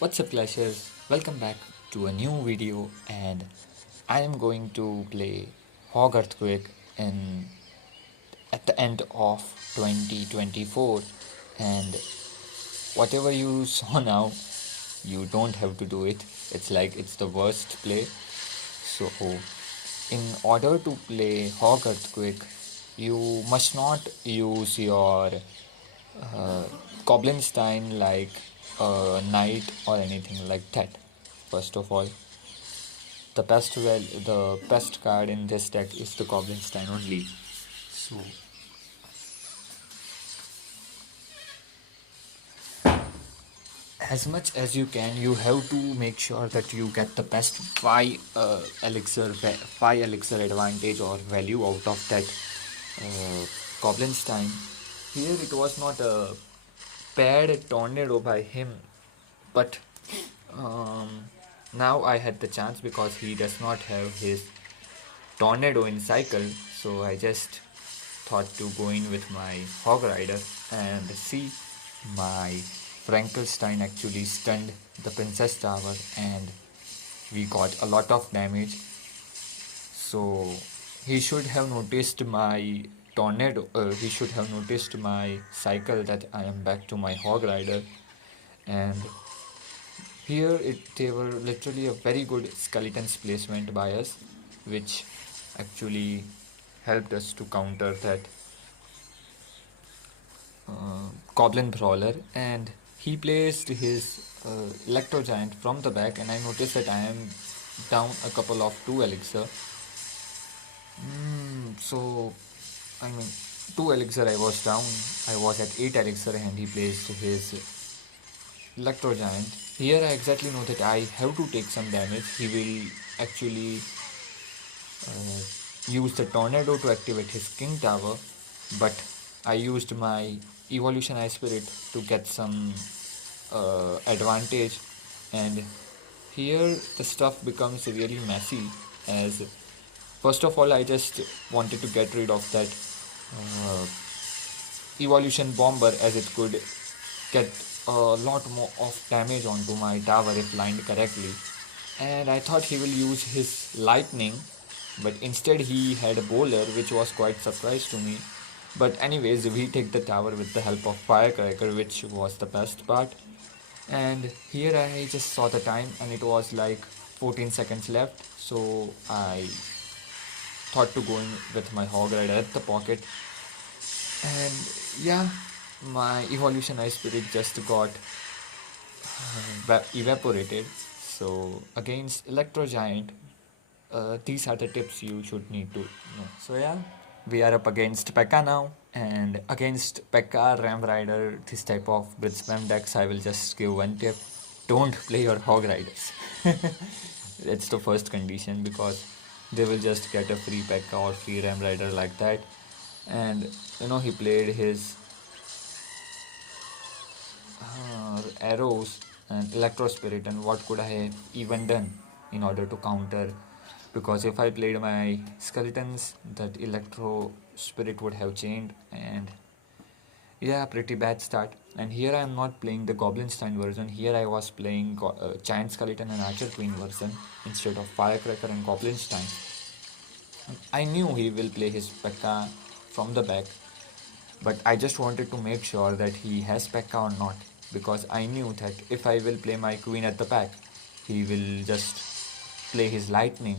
What's up, Clashers? Welcome back to a new video, and I am going to play Hog Earthquake in at the end of 2024. And whatever you saw now, you don't have to do it. It's like it's the worst play. So, in order to play Hog Earthquake, you must not use your uh, Goblinstein like a knight or anything like that. First of all, the best card in this deck is the Goblinstein only. So as much as you can, you have to make sure that you get the best five elixir advantage or value out of that Goblinstein. Here it was not a paired tornado by him, but um, now I had the chance because he does not have his tornado in cycle, so I just thought to go in with my Hog Rider and see my Frankenstein actually stunned the Princess Tower and we got a lot of damage. So he should have noticed my tornado, he should have noticed my cycle that I am back to my Hog Rider. And here they were literally a very good skeletons placement by us, which actually helped us to counter that Goblin Brawler. And he placed his Electro Giant from the back, and I noticed that I am down a couple of 2 elixir. So, I mean, 2 elixir I was down. I was at 8 elixir, and he placed his Electro Giant. Here I exactly know that I have to take some damage. He will actually use the Tornado to activate his King Tower, but I used my Evolution Ice Spirit to get some advantage, and here the stuff becomes really messy. As first of all, I just wanted to get rid of that Evolution Bomber, as it could get a lot more of damage onto my tower if lined correctly. And I thought he will use his lightning, but instead he had a bowler, which was quite surprise to me. But anyways, we take the tower with the help of firecracker, which was the best part. And here I just saw the time and it was like 14 seconds left, so I thought to go in with my Hog Rider at the pocket. And yeah, my Evolution Ice Spirit just got evaporated. So against Electro Giant, these are the tips you should need to know. So yeah, we are up against Pekka now, and against Pekka+Ramrider, this type of Brit spam decks, I will just give one tip: don't play your Hog Riders. That's the first condition, because they will just get a free Pekka or free Ram Rider like that. And he played his arrows and Electro Spirit, and what could I have even done in order to counter? Because if I played my skeletons, that Electro Spirit would have chained, and yeah, pretty bad start. And here I am not playing the Goblinstein version. Here I was playing Giant Skeleton and Archer Queen version instead of Firecracker and Goblinstein. I knew he will play his Pekka from the back, but I just wanted to make sure that he has Pekka or not, because I knew that if I will play my queen at the back, he will just play his lightning.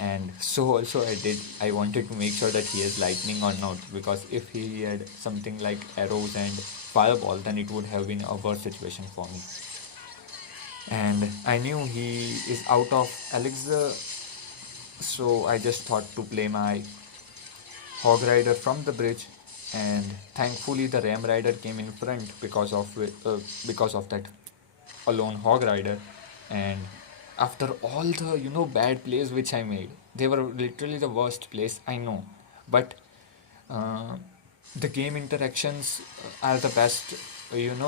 And so also I did. I wanted to make sure that he has lightning or not, because if he had something like arrows and fireball, then it would have been a worse situation for me. And I knew he is out of elixir, so I just thought to play my Hog Rider from the bridge, and thankfully the Ram Rider came in front because of that alone Hog Rider. And after all the bad plays which I made, they were literally the worst plays, I know, but uh, the game interactions are the best. In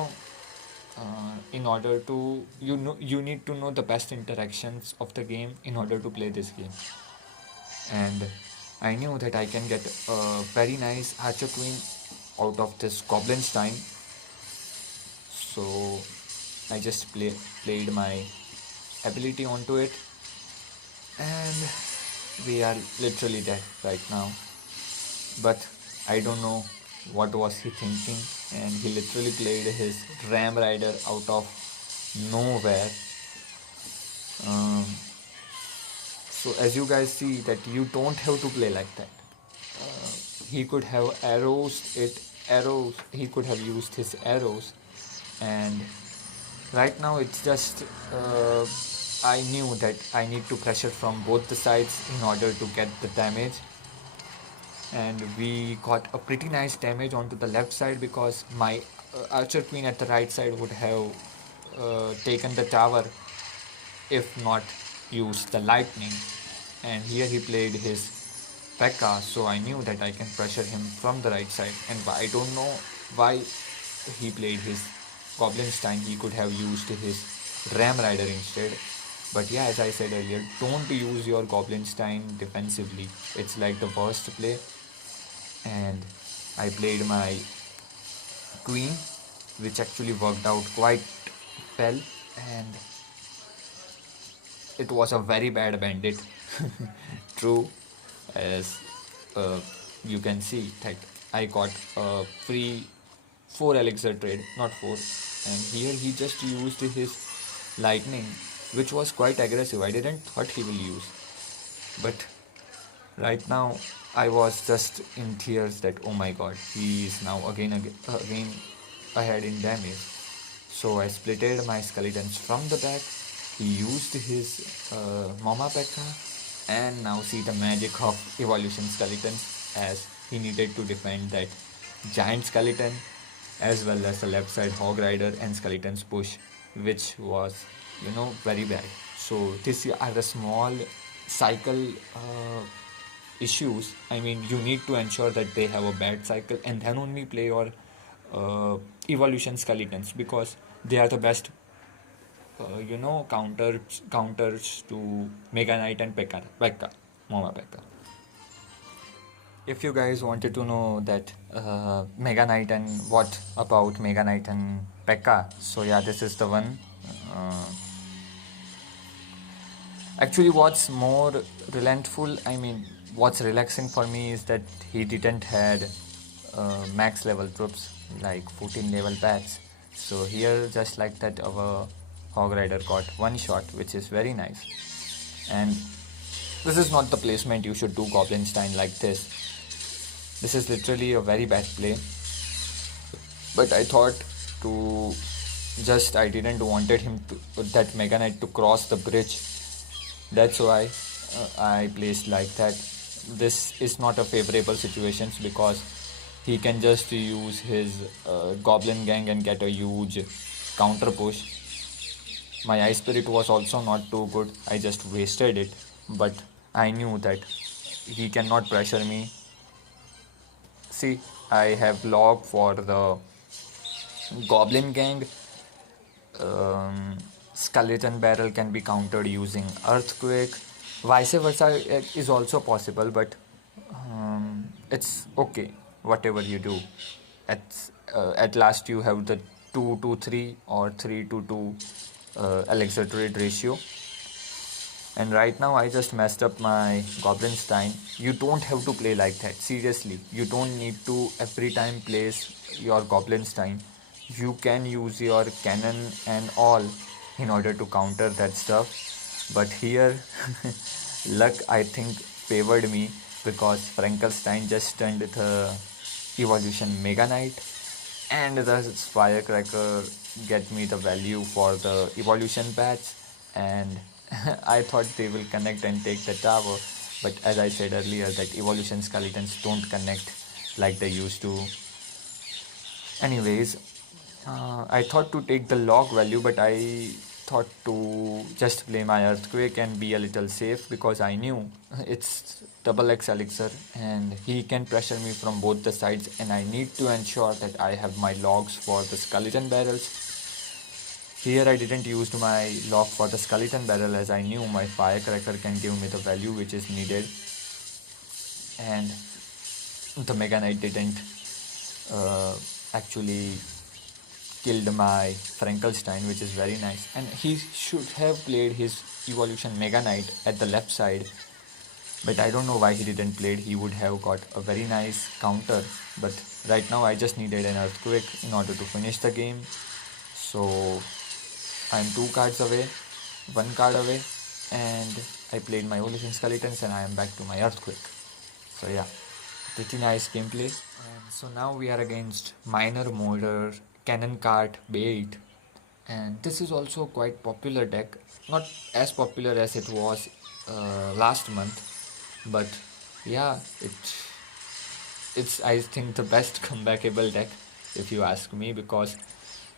order to you need to know the best interactions of the game in order to play this game. And I knew that I can get a very nice Archer Queen out of this Goblinstein. So I just played my ability onto it, and we are literally dead right now. But I don't know what was he thinking, and he literally played his Ram Rider out of nowhere. Um, so as you guys see that you don't have to play like that. He could have arrows, he could have used his arrows, and right now it's just I knew that I need to pressure from both the sides in order to get the damage, and we got a pretty nice damage onto the left side because my archer queen at the right side would have taken the tower if not used the lightning. And here he played his Pekka, so I knew that I can pressure him from the right side. And I don't know why he played his Goblinstein. He could have used his Ram Rider instead. But yeah, as I said earlier, don't use your Goblinstein defensively. It's like the worst play. And I played my queen, which actually worked out quite well, and it was a very bad bandit. True, as you can see that I got a free 4 elixir trade, not 4, and here he just used his lightning, which was quite aggressive. I didn't thought he will use, but right now I was just in tears that oh my god, he is now again ahead in damage. So I splitted my skeletons from the back. He used his Mama Pekka, and now see the magic of evolution skeletons, as he needed to defend that giant skeleton as well as the left side Hog Rider and skeletons push, which was very bad. So these are the small cycle issues. I mean, you need to ensure that they have a bad cycle and then only play your evolution skeletons, because they are the best counters to Mega Knight and Pekka, Mama Pekka. If you guys wanted to know that Mega Knight and what about Mega Knight and Pekka, so yeah, this is the one. Actually, what's more what's relaxing for me is that he didn't had max level troops like 14 level bats. So here, just like that, our Hog Rider got one shot, which is very nice. And this is not the placement you should do Goblinstein like this. This is literally a very bad play. But I thought I didn't wanted him that Mega Knight to cross the bridge. That's why I placed like that. This is not a favorable situation because he can just use his Goblin Gang and get a huge counter push. My Ice Spirit was also not too good. I just wasted it. But I knew that he cannot pressure me. See, I have log for the Goblin Gang. Skeleton Barrel can be countered using Earthquake. Vice versa is also possible, but it's okay, whatever you do. At last you have the 2-3 or 3-2 elixir trade ratio. And right now I just messed up my Goblinstein. You don't have to play like that, seriously. You don't need to every time place your Goblinstein. You can use your cannon and all in order to counter that stuff. But here, luck I think favored me because Frankenstein just turned the evolution Mega Knight, and the Firecracker get me the value for the evolution patch, and I thought they will connect and take the tower, but as I said earlier that evolution skeletons don't connect like they used to. Anyways, I thought to take the log value, but I thought to just play my Earthquake and be a little safe because I knew it's double X elixir and he can pressure me from both the sides, and I need to ensure that I have my logs for the skeleton barrels. Here I didn't use my log for the skeleton barrel as I knew my Firecracker can give me the value which is needed, and the Mega Knight didn't actually killed my Frankenstein, which is very nice. And he should have played his Evolution Mega Knight at the left side, but I don't know why he didn't play it. He would have got a very nice counter, but right now I just needed an Earthquake in order to finish the game. So I'm 2 cards away, 1 card away, and I played my Evolution Skeletons and I am back to my Earthquake. So yeah, pretty nice gameplay. And so now we are against Miner, Mortar, Cannon Cart, Bait, and this is also quite popular deck. Not as popular as it was last month, but yeah, it's I think the best comebackable deck if you ask me, because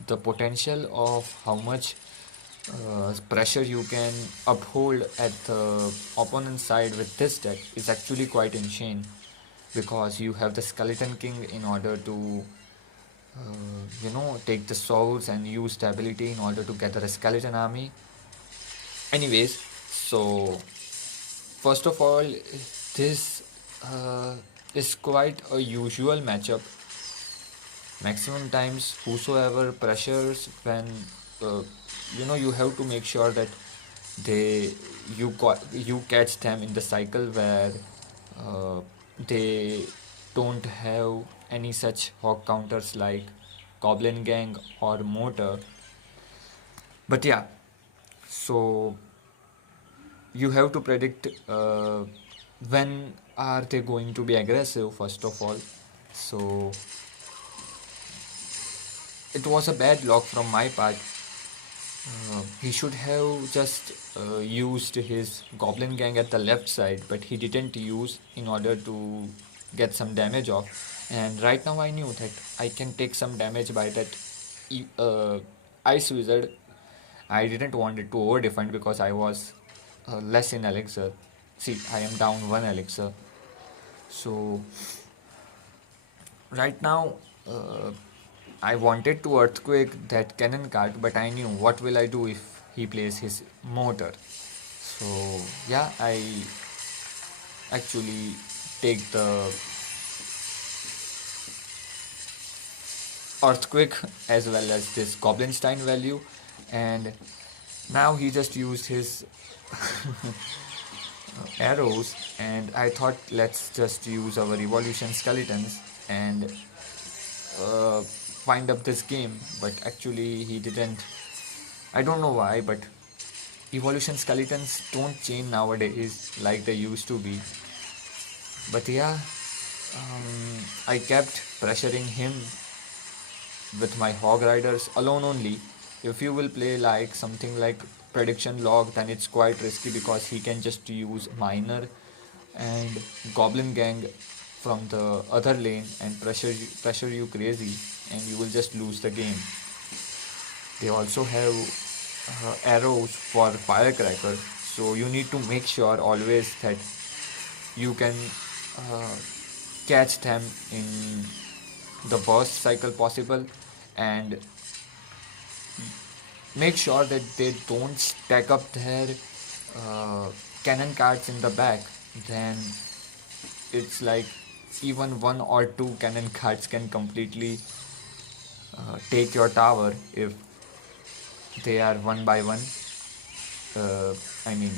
the potential of how much pressure you can uphold at the opponent's side with this deck is actually quite insane, because you have the Skeleton King in order to take the souls and use the ability in order to gather a skeleton army. Anyways, so first of all, this is quite a usual matchup. Maximum times, whosoever pressures when you have to make sure that you catch them in the cycle where they don't have any such hog counters like Goblin Gang or Mortar. But yeah, so you have to predict when are they going to be aggressive first of all. So it was a bad lock from my part. He should have just used his Goblin Gang at the left side, but he didn't use in order to get some damage off. And right now I knew that I can take some damage by that Ice Wizard. I didn't want it to over defend because I was less in elixir. See, I am down 1 elixir. So right now I wanted to Earthquake that cannon card, but I knew what will I do if he plays his Mortar. So yeah, I actually take the Earthquake as well as this Goblinstein value, and now he just used his arrows, and I thought let's just use our Evolution Skeletons and wind up this game, but actually he didn't. I don't know why, but Evolution Skeletons don't chain nowadays like they used to be. But yeah, I kept pressuring him with my Hog Riders alone only. If you will play like something like Prediction Log, then it's quite risky because he can just use Miner and Goblin Gang from the other lane and pressure you crazy, and you will just lose the game. They also have arrows for Firecracker, so you need to make sure always that you can catch them in the burst cycle possible, and make sure that they don't stack up their cannon cards in the back. Then it's like even 1 or 2 cannon cards can completely take your tower if they are 1 by 1. I mean,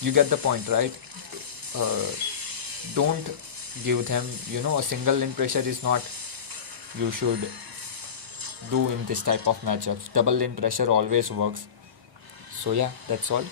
you get the point, right? Don't give them, a single lane pressure is not you should do in this type of matchups. Double lane pressure always works. So yeah, that's all.